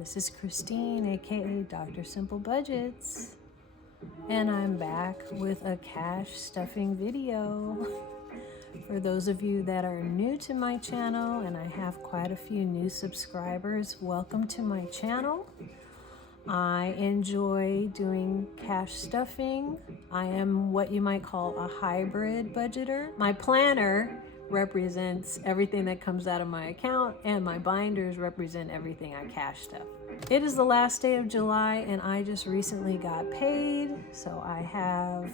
This is Christine, aka Dr. Simple Budgets, and I'm back with a cash stuffing video. For those of you that are new to my channel, and I have quite a few new subscribers, welcome to my channel. I enjoy doing cash stuffing. I am what you might call a hybrid budgeter. My planner represents everything that comes out of my account, and my binders represent everything I cash stuff. It is the last day of July, and I just recently got paid, so I have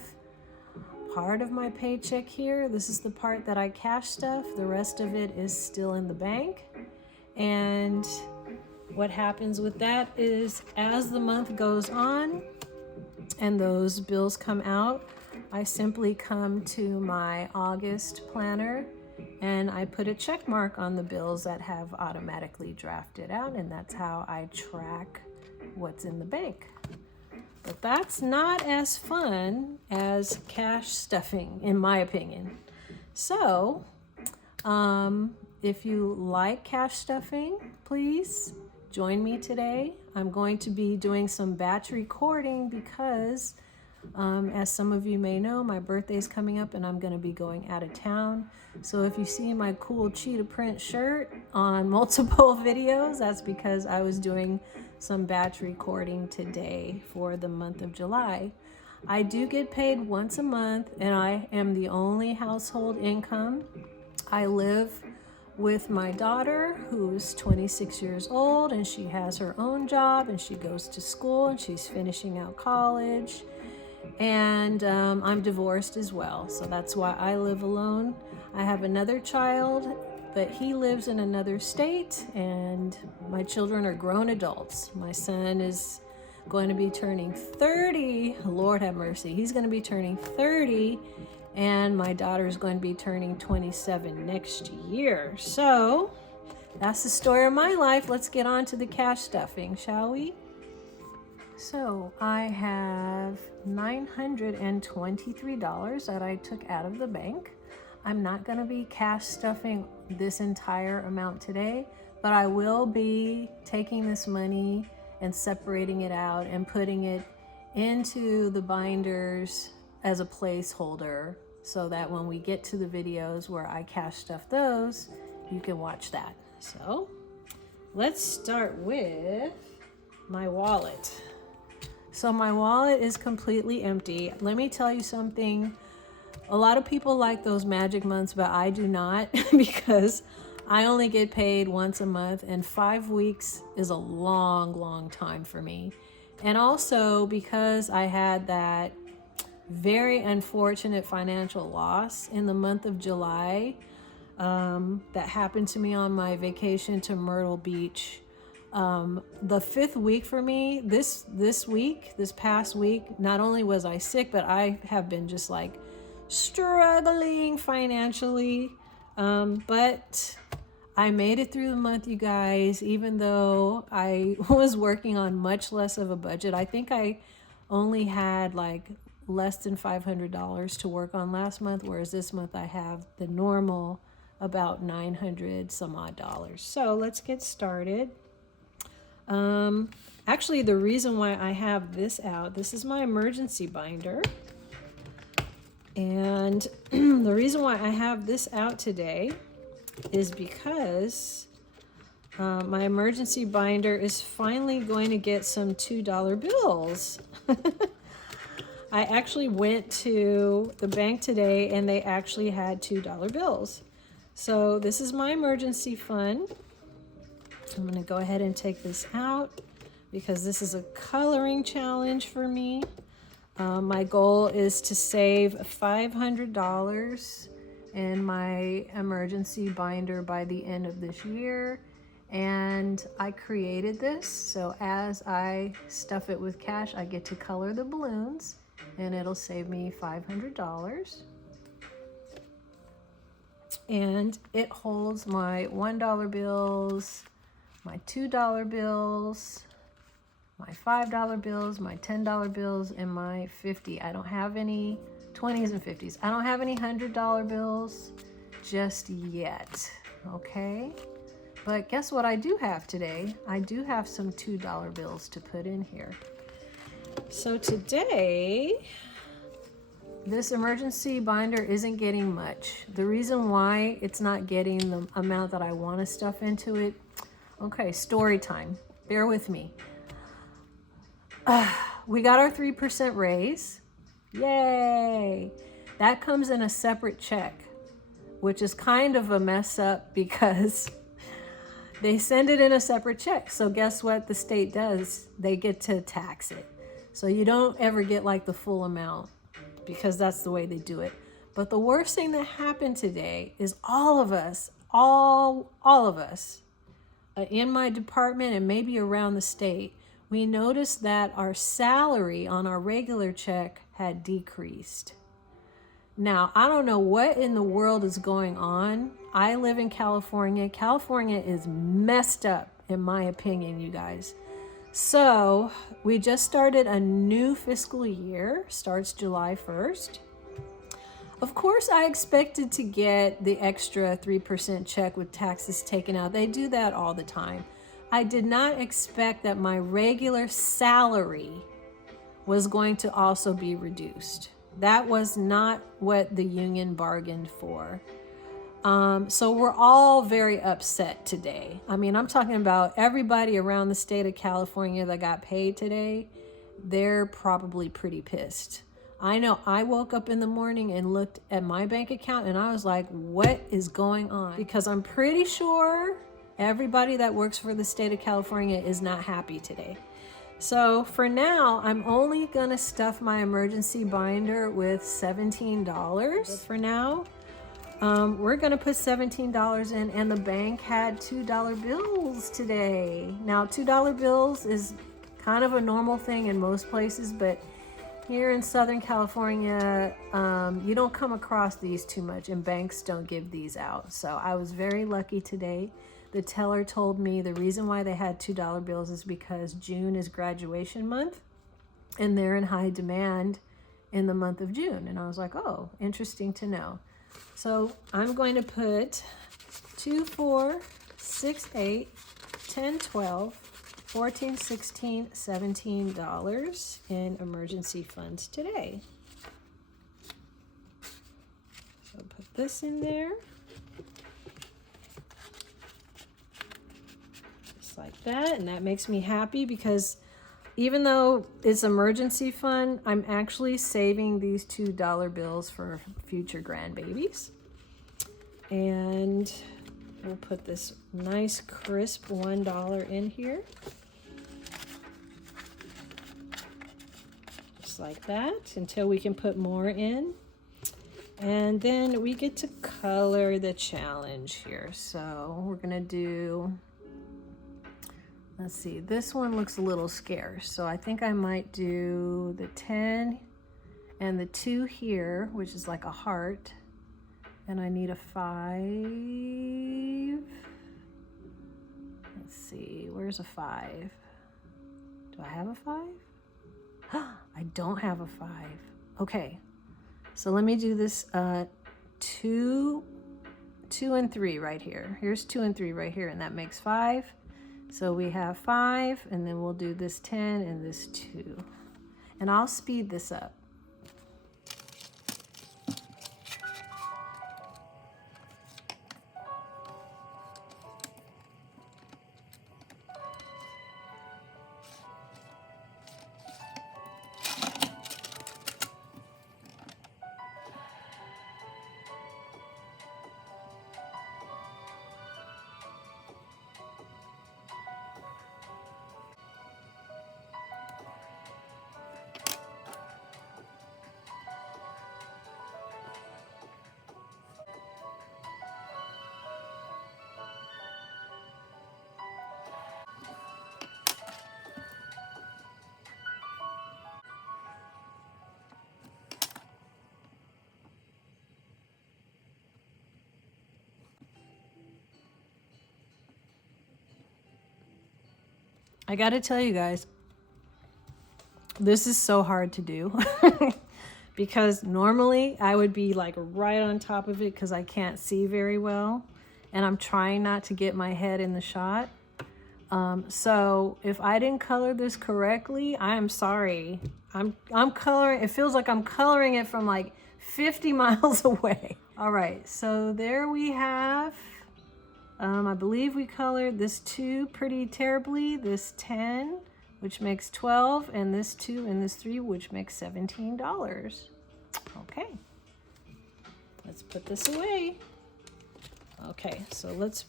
part of my paycheck here. This is the part that I cash stuff. The rest of it is still in the bank. And what happens with that is, as the month goes on and those bills come out, I simply come to my August planner and I put a check mark on the bills that have automatically drafted out, and that's how I track what's in the bank. But that's not as fun as cash stuffing, in my opinion. So, if you like cash stuffing, please join me today. I'm going to be doing some batch recording because, as some of you may know, my birthday's coming up and I'm going to be going out of town. So if you see my cool cheetah print shirt on multiple videos, that's because I was doing some batch recording today for the month of July. I do get paid once a month, and I am the only household income. I live with my daughter, who's 26 years old, and she has her own job, and she goes to school, and she's finishing out college. And I'm divorced as well, so that's why I live alone. I have another child, but he lives in another state, and my children are grown adults. My son is going to be turning 30. Lord have mercy. He's going to be turning 30, and my daughter is going to be turning 27 next year. So that's the story of my life. Let's get on to the cash stuffing, shall we? So I have $923 that I took out of the bank. I'm not going to be cash stuffing this entire amount today, but I will be taking this money and separating it out and putting it into the binders as a placeholder, so that when we get to the videos where I cash stuff those, you can watch that. So let's start with my wallet. So my wallet is completely empty. Let me tell you something. A lot of people like those magic months, but I do not because I only get paid once a month, and 5 weeks is a long time for me. And also because I had that very unfortunate financial loss in the month of July that happened to me on my vacation to Myrtle Beach. The 5th week for me, this past week, not only was I sick, but I have been just like struggling financially. But I made it through the month, you guys, even though I was working on much less of a budget. I think I only had like less than $500 to work on last month, whereas this month I have the normal about $900 some odd dollars. So let's get started. Actually, the reason why I have this out, this is my emergency binder. And the reason why I have this out today is because my emergency binder is finally going to get some $2 bills. I actually went to the bank today and they actually had $2 bills. So this is my emergency fund. I'm going to go ahead and take this out because this is a coloring challenge for me. My goal is to save $500 in my emergency binder by the end of this year. And I created this, so as I stuff it with cash, I get to color the balloons, and it'll save me $500. And it holds my $1 bills, my $2 bills, my $5 bills, my $10 bills, and my 50. I don't have any 20s and 50s. I don't have any $100 bills just yet, okay? But guess what I do have today? I do have some $2 bills to put in here. So today, this emergency binder isn't getting much. The reason why it's not getting the amount that I want to stuff into it, okay, story time. Bear with me. We got our 3% raise. Yay! That comes in a separate check, which is kind of a mess up because they send it in a separate check. So guess what the state does? They get to tax it. So you don't ever get like the full amount because that's the way they do it. But the worst thing that happened today is all of us in my department and maybe around the state, we noticed that our salary on our regular check had decreased. Now, I don't know what in the world is going on. I live in California. California is messed up, in my opinion, you guys. So we just started a new fiscal year, starts July 1st. Of course, I expected to get the extra 3% check with taxes taken out. They do that all the time. I did not expect that my regular salary was going to also be reduced. That was not what the union bargained for. So we're all very upset today. I mean, I'm talking about everybody around the state of California that got paid today. They're probably pretty pissed. I know I woke up in the morning and looked at my bank account and I was like, what is going on? Because I'm pretty sure everybody that works for the state of California is not happy today. So for now, I'm only gonna stuff my emergency binder with $17 for now. We're gonna put $17 in, and the bank had $2 bills today. Now, $2 bills is kind of a normal thing in most places, but here in Southern California, you don't come across these too much, and banks don't give these out. So I was very lucky today. The teller told me the reason why they had $2 bills is because June is graduation month, and they're in high demand in the month of June. And I was like, oh, interesting to know. So I'm going to put 2, 4, 6, 8, 10, 12, 14, 16, $17 in emergency funds today. So put this in there. Just like that. And that makes me happy because even though it's emergency fund, I'm actually saving these $2 bills for future grandbabies. And we'll put this nice crisp $1 in here. Just like that until we can put more in. And then we get to color the challenge here. So we're gonna do, let's see, this one looks a little scarce. So I think I might do the 10 and the 2 here, which is like a heart. And I need a 5. Let's see, where's a 5? Do I have a 5? I don't have a 5. Okay, so let me do this 2, 2 and 3 right here. Here's 2 and 3 right here, and that makes 5. So we have 5, and then we'll do this 10 and this 2. And I'll speed this up. I gotta tell you guys, this is so hard to do because normally I would be like right on top of it because I can't see very well. and I'm trying not to get my head in the shot. So if I didn't color this correctly, I am sorry. I'm coloring, it feels like I'm coloring it from like 50 miles away. All right, so there we have, I believe we colored this 2 pretty terribly, this 10, which makes 12, and this 2 and this 3, which makes $17. Okay, let's put this away. Okay, so let's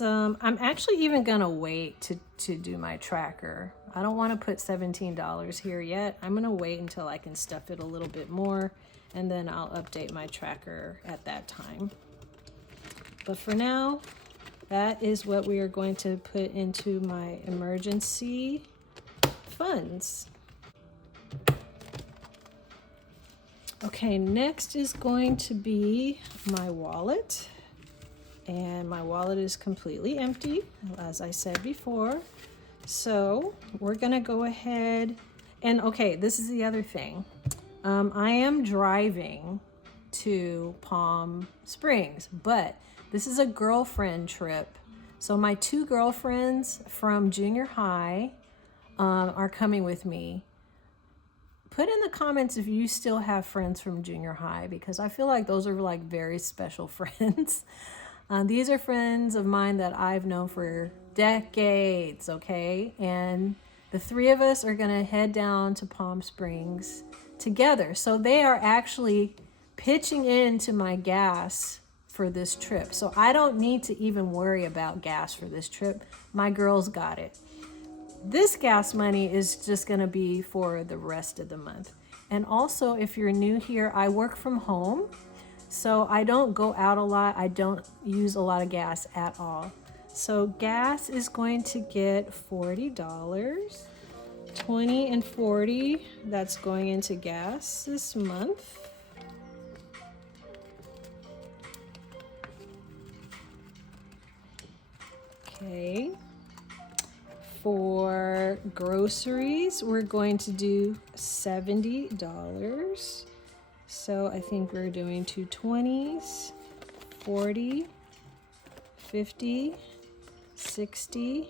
I'm actually even gonna wait to do my tracker. I don't want to put $17 here yet. I'm gonna wait until I can stuff it a little bit more, and then I'll update my tracker at that time. But for now, that is what we are going to put into my emergency funds. Okay, next is going to be my wallet. And my wallet is completely empty, as I said before. So we're gonna go ahead and, okay, this is the other thing. I am driving to Palm Springs, but this is a girlfriend trip. So my 2 girlfriends from junior high are coming with me. Put in the comments if you still have friends from junior high, because I feel like those are like very special friends. These are friends of mine that I've known for decades, okay? And the 3 of us are gonna head down to Palm Springs together. So they are actually pitching into my gas for this trip. So I don't need to even worry about gas for this trip. My girls got it. This gas money is just gonna be for the rest of the month. And also, if you're new here, I work from home. So I don't go out a lot. I don't use a lot of gas at all. So gas is going to get $40, 20 and 40. That's going into gas this month. Okay. For groceries, we're going to do $70. So I think we're doing 2 20s, 40, 50, 60,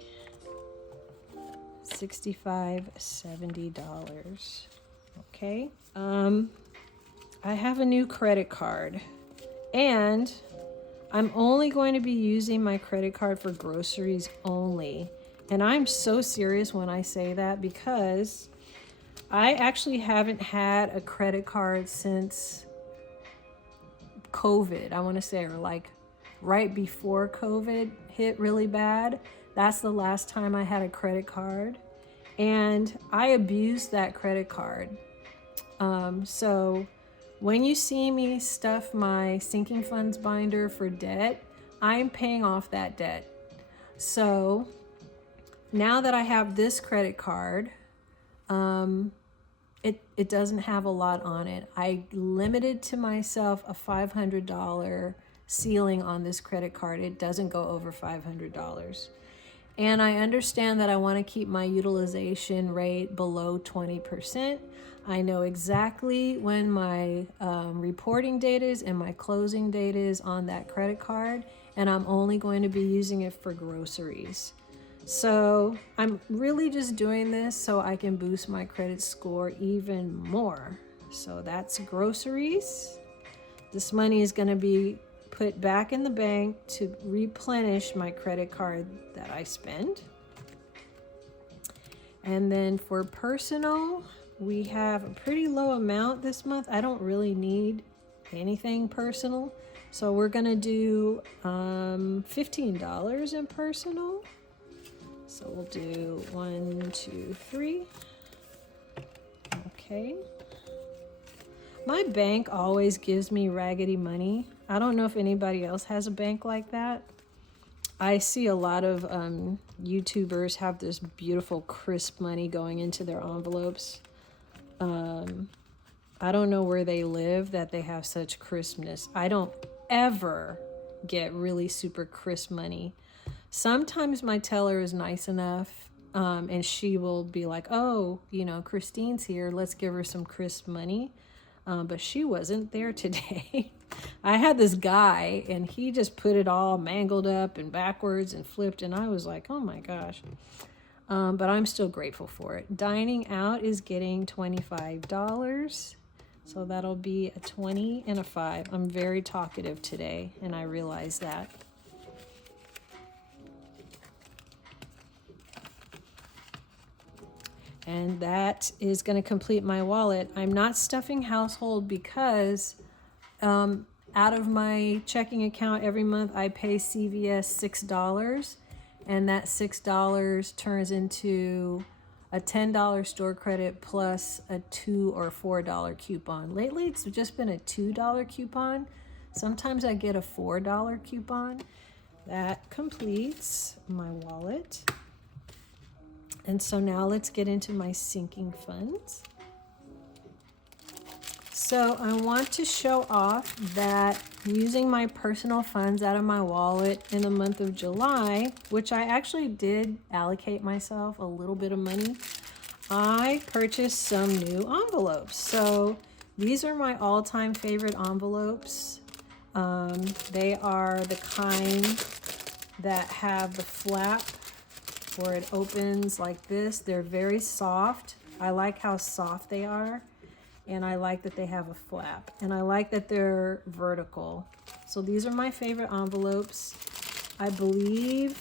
65, $70. Okay. I have a new credit card, and I'm only going to be using my credit card for groceries only. And I'm so serious when I say that, because I actually haven't had a credit card since COVID, I want to say, or like right before COVID hit really bad. That's the last time I had a credit card, and I abused that credit card. So when you see me stuff my sinking funds binder for debt, I'm paying off that debt. So now that I have this credit card, it doesn't have a lot on it. I limited to myself a $500 ceiling on this credit card. It doesn't go over $500. And I understand that I want to keep my utilization rate below 20%. I know exactly when my reporting date is and my closing date is on that credit card, and I'm only going to be using it for groceries. So I'm really just doing this so I can boost my credit score even more. So that's groceries. This money is going to be put back in the bank to replenish my credit card that I spend. And then for personal, we have a pretty low amount this month. I don't really need anything personal. So we're going to do $15 in personal. So we'll do 1, 2, 3. Okay. My bank always gives me raggedy money. I don't know if anybody else has a bank like that. I see a lot of YouTubers have this beautiful crisp money going into their envelopes. I don't know where they live that they have such crispness. I don't ever get really super crisp money. Sometimes my teller is nice enough, and she will be like, oh, you know, Christine's here, let's give her some crisp money. but she wasn't there today. I had this guy, and he just put it all mangled up and backwards and flipped, and I was like, oh my gosh. But I'm still grateful for it. Dining out is getting $25. So that'll be a 20 and a 5. I'm very talkative today, and I realize that. And that is going to complete my wallet. I'm not stuffing household because out of my checking account every month, I pay CVS $6. And that $6 turns into a $10 store credit plus a $2 or $4 coupon. Lately, it's just been a $2 coupon. Sometimes I get a $4 coupon. That completes my wallet. And so now let's get into my sinking funds. So I want to show off that using my personal funds out of my wallet in the month of July, which I actually did allocate myself a little bit of money, I purchased some new envelopes. So these are my all-time favorite envelopes. They are the kind that have the flap where it opens like this. They're very soft. I like how soft they are. And I like that they have a flap. And I like that they're vertical. So these are my favorite envelopes. I believe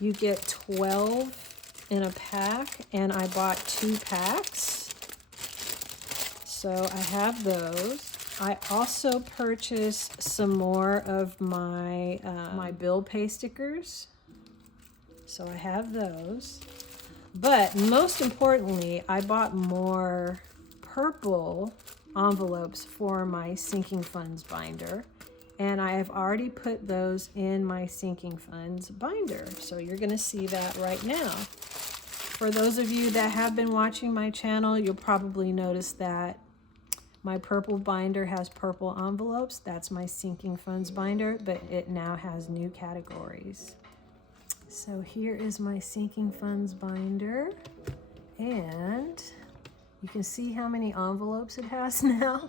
you get 12 in a pack. And I bought 2 packs. So I have those. I also purchased some more of my, my bill pay stickers. So I have those. But most importantly, I bought more purple envelopes for my sinking funds binder, and I have already put those in my sinking funds binder, so you're going to see that right now. For those of you that have been watching my channel, you'll probably notice that my purple binder has purple envelopes. That's my sinking funds binder, but it now has new categories. So here is my sinking funds binder, and you can see how many envelopes it has now.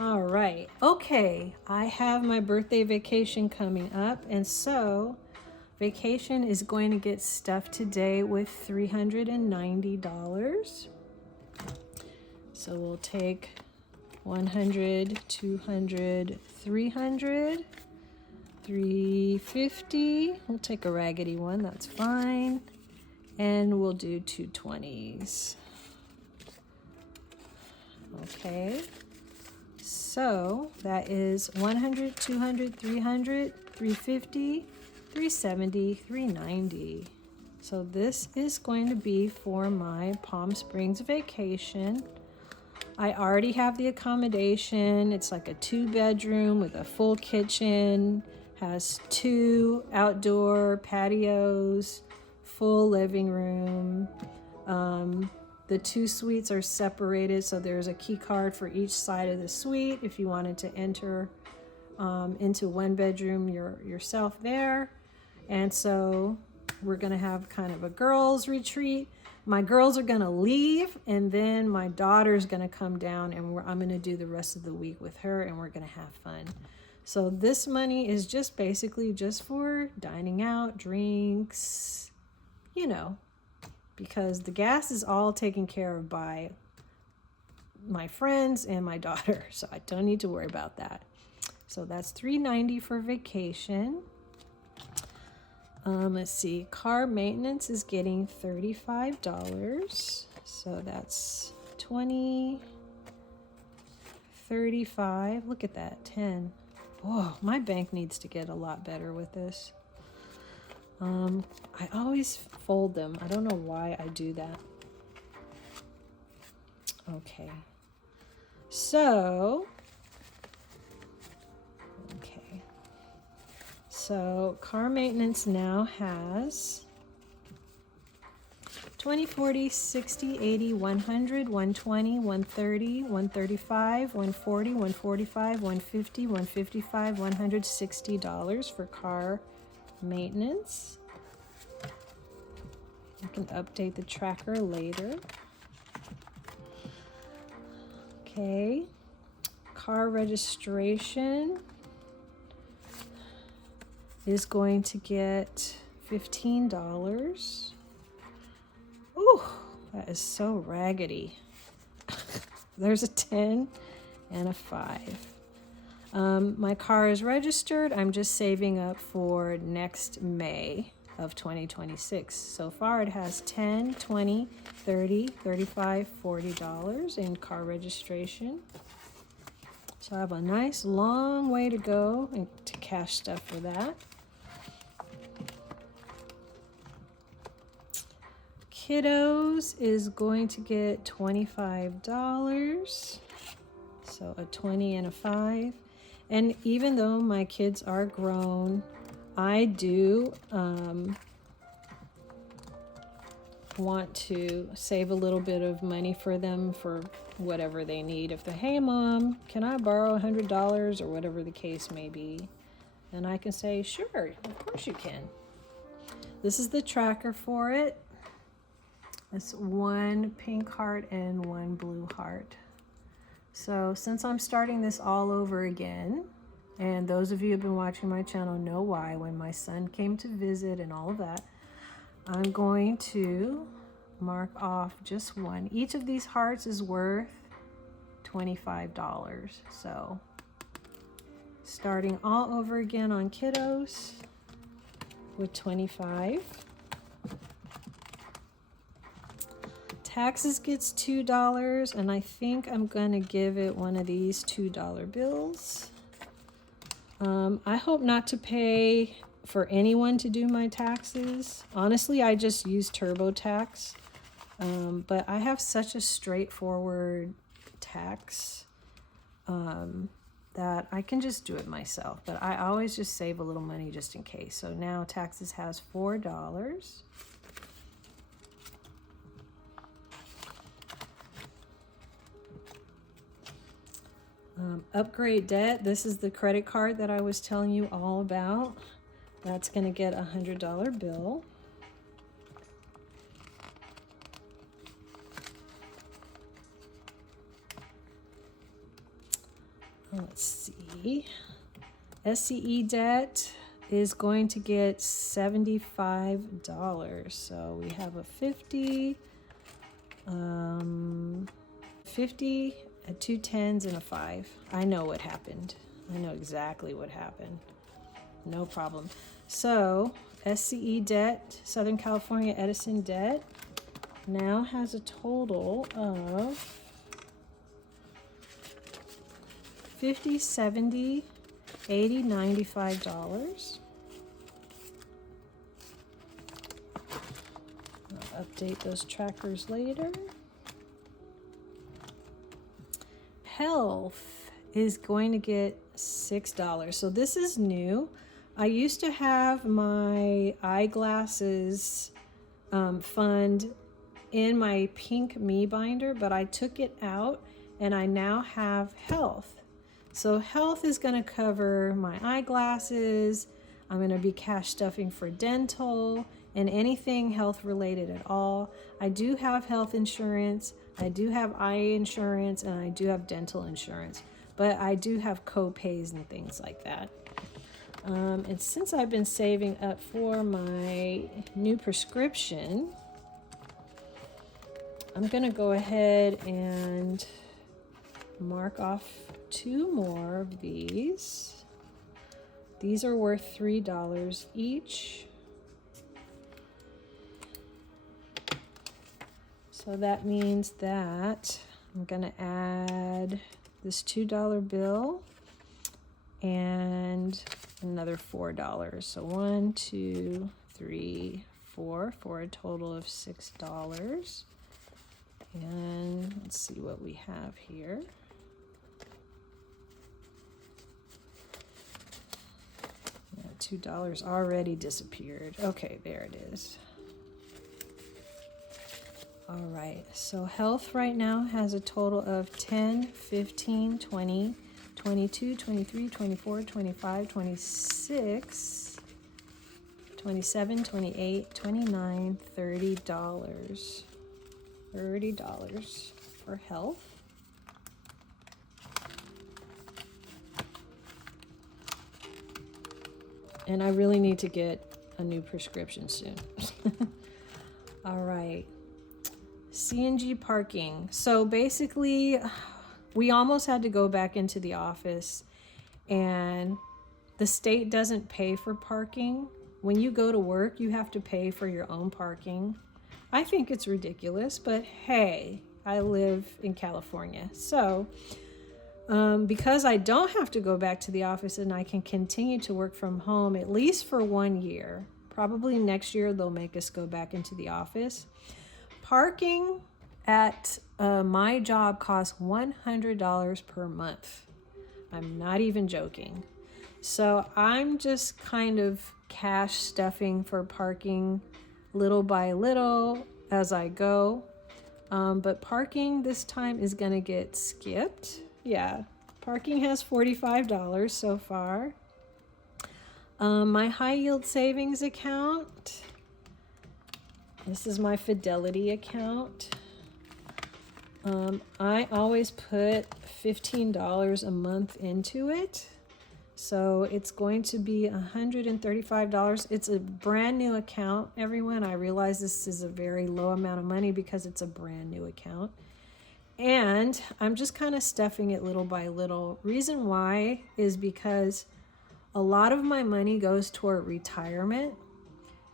All right. Okay. I have my birthday vacation coming up. And so vacation is going to get stuffed today with $390. So we'll take 100, 200, 300, 350. We'll take a raggedy one. That's fine. And we'll do 2 20s. Okay, so that is 100, 200, 300, 350, 370, 390. So this is going to be for my Palm Springs vacation. I already have the accommodation. It's like a 2-bedroom with a full kitchen, has 2 outdoor patios, full living room. The 2 suites are separated, so there's a key card for each side of the suite if you wanted to enter into 1 bedroom yourself there. And so we're gonna have kind of a girls retreat. My girls are gonna leave, and then my daughter's gonna come down, and I'm gonna do the rest of the week with her, and we're gonna have fun. So this money is just basically just for dining out, drinks, you know, because the gas is all taken care of by my friends and my daughter, so I don't need to worry about that. So that's $390 for vacation. Let's see, car maintenance is getting $35, so that's 20, 35. Look at that, 10. Whoa, my bank needs to get a lot better with this. I always fold them. I don't know why I do that. Okay. So, car maintenance now has 20, 40, 60, 80, 100, 120, 130, 135, 140, 145, 150, 155, $160 for car maintenance. I can update the tracker later. Okay. Car registration is going to get $15. Ooh, that is so raggedy. There's a 10 and a 5. My car is registered. I'm just saving up for next May of 2026. So far it has $10, $20, $30, $35, $40 in car registration. So I have a nice long way to go to cash stuff for that. Kiddos is going to get $25. So a 20 and a 5. And even though my kids are grown, I do want to save a little bit of money for them for whatever they need. If they're, hey mom, can I borrow $100 or whatever the case may be? And I can say, sure, of course you can. This is the tracker for it. It's one pink heart and one blue heart. So since I'm starting this all over again, and those of you who have been watching my channel know why, when my son came to visit and all of that, I'm going to mark off just one. Each of these hearts is worth $25. So starting all over again on kiddos with 25. Taxes gets $2, and I think I'm gonna give it one of these $2 bills. I hope not to pay for anyone to do my taxes. Honestly, I just use TurboTax, but I have such a straightforward tax that I can just do it myself. But I always just save a little money just in case. So now taxes has $4. Upgrade debt, this is the credit card that I was telling you all about. That's going to get a $100 bill. Let's see. SCE debt is going to get $75. So we have a 50, 50, a 2 10s, and a 5. I know what happened. I know exactly what happened. No problem. So SCE debt, Southern California Edison debt, now has a total of $50, $70, $80, $95. I'll update those trackers later. Health is going to get $6. So this is new. I used to have my eyeglasses fund in my pink me binder, but I took it out and I now have health. So health is going to cover my eyeglasses. I'm going to be cash stuffing for dental and anything health related at all. I do have health insurance. I do have eye insurance, and I do have dental insurance, but I do have co-pays and things like that. And since I've been saving up for my new prescription, I'm going to go ahead and mark off 2 more of these. These are worth $3 each. So that means that I'm going to add this $2 bill and another $4. So 1, 2, 3, 4 for a total of $6. And let's see what we have here. Yeah, $2 already disappeared. Okay, there it is. All right, so health right now has a total of 10, 15, 20, 22, 23, 24, 25, 26, 27, 28, 29, $30. $30 for health. And I really need to get a new prescription soon. All right. CNG parking. So basically, we almost had to go back into the office, and the state doesn't pay for parking. When you go to work, you have to pay for your own parking. I think it's ridiculous, but hey, I live in California. So because I don't have to go back to the office and I can continue to work from home, at least for 1 year, probably next year they'll make us go back into the office. Parking at my job costs $100 per month. I'm not even joking. So I'm just kind of cash stuffing for parking little by little as I go. But parking this time is going to get skipped. Yeah, parking has $45 so far. My high yield savings account. This is my Fidelity account. I always put $15 a month into it. So it's going to be $135. It's a brand new account, everyone. I realize this is a very low amount of money because it's a brand new account. And I'm just kind of stuffing it little by little. Reason why is because a lot of my money goes toward retirement.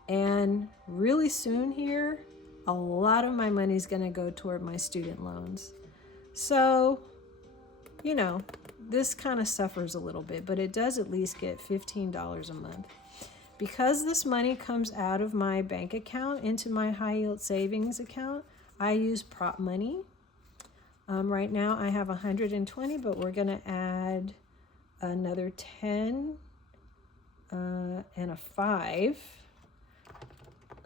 And really soon here, a lot of my money is going to go toward my student loans. So, you know, this kind of suffers a little bit, but it does at least get $15 a month. Because this money comes out of my bank account into my high yield savings account, I use prop money. Right now I have 120, but we're going to add another 10 and a 5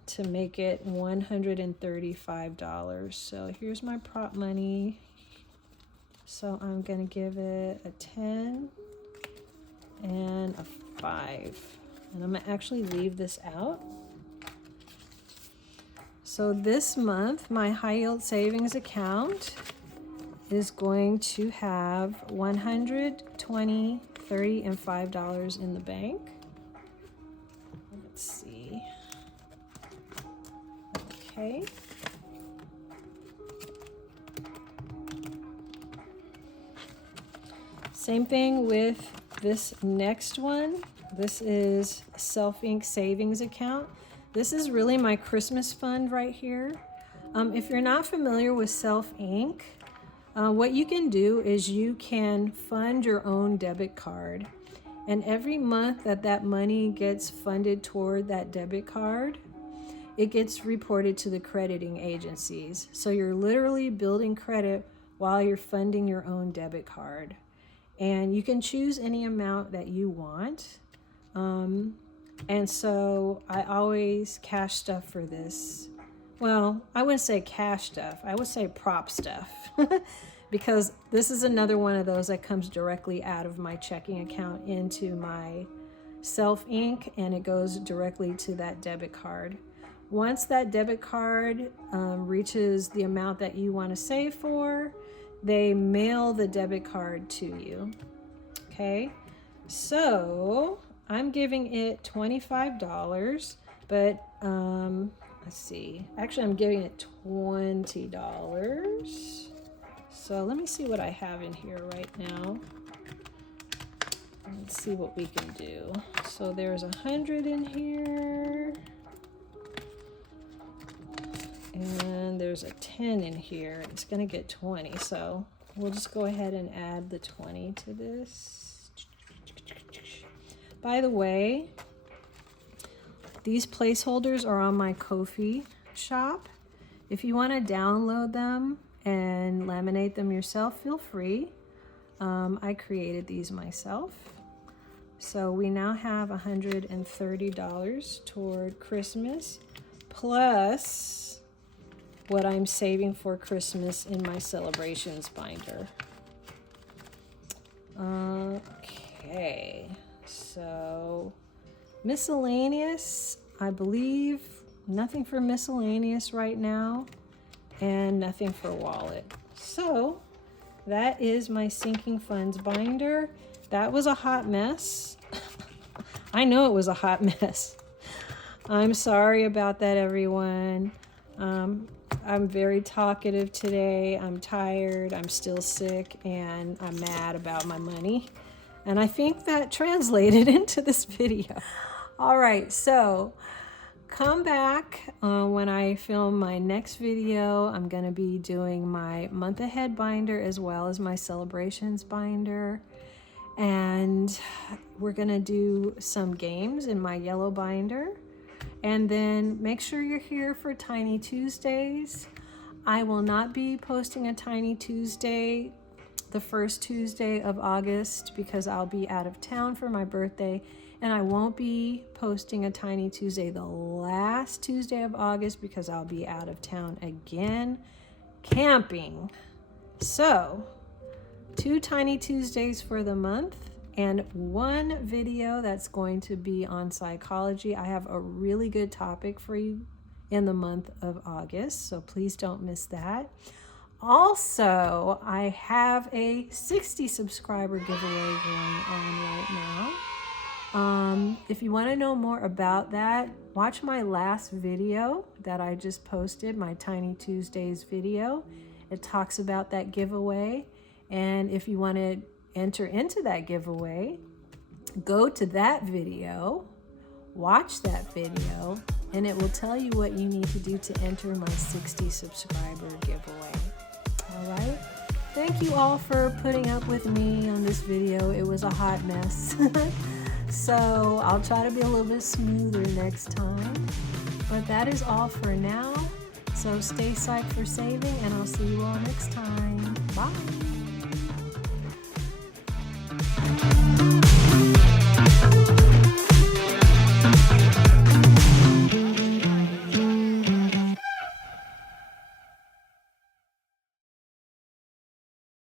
to make it $135. So here's my prop money. So I'm going to give it a 10 and a 5. And I'm going to actually leave this out. So this month, my high yield savings account is going to have $120, $30, and $5 in the bank. Let's see. Okay. Same thing with this next one. This is Self-Inc savings account. This is really my Christmas fund right here. If you're not familiar with Self-Inc, what you can do is you can fund your own debit card. And every month that money gets funded toward that debit card, it gets reported to the crediting agencies. So you're literally building credit while you're funding your own debit card. And you can choose any amount that you want. And so I always cash stuff for this. Well, I wouldn't say cash stuff. I would say prop stuff. Because this is another one of those that comes directly out of my checking account into my Self-Inc, and it goes directly to that debit card. Once that debit card reaches the amount that you want to save for, they mail the debit card to you. Okay, so I'm giving it $25, but let's see. Actually, I'm giving it $20. So let me see what I have in here right now. Let's see what we can do. So there's 100 in here. And there's a 10 in here. It's going to get 20. So we'll just go ahead and add the 20 to this. By the way, these placeholders are on my Ko-fi shop. If you want to download them and laminate them yourself, feel free. I created these myself. So we now have $130 toward Christmas, plus what I'm saving for Christmas in my celebrations binder. Okay, so miscellaneous, I believe nothing for miscellaneous right now, and nothing for wallet. So that is my sinking funds binder. That was a hot mess. I know it was a hot mess. I'm sorry about that, everyone. I'm very talkative today. I'm tired. I'm still sick, and I'm mad about my money. And I think that translated into this video. All right, so come back when I film my next video. I'm going to be doing my month ahead binder as well as my celebrations binder. And we're going to do some games in my yellow binder. And then make sure you're here for Tiny Tuesdays. I will not be posting a Tiny Tuesday the first Tuesday of August because I'll be out of town for my birthday, and I won't be posting a Tiny Tuesday the last Tuesday of August because I'll be out of town again camping. So 2 Tiny Tuesdays for the month and 1 video that's going to be on psychology. I have a really good topic for you in the month of August, so please don't miss that. Also, I have a 60 subscriber giveaway going on right now. If you want to know more about that, watch my last video that I just posted, my Tiny Tuesdays video. It talks about that giveaway. And if you want to enter into that giveaway, go to that video, watch that video, and it will tell you what you need to do to enter my 60 subscriber giveaway. All right. Thank you all for putting up with me on this video. It was a hot mess. So I'll try to be a little bit smoother next time. But that is all for now. So stay psyched for saving, and I'll see you all next time. Bye.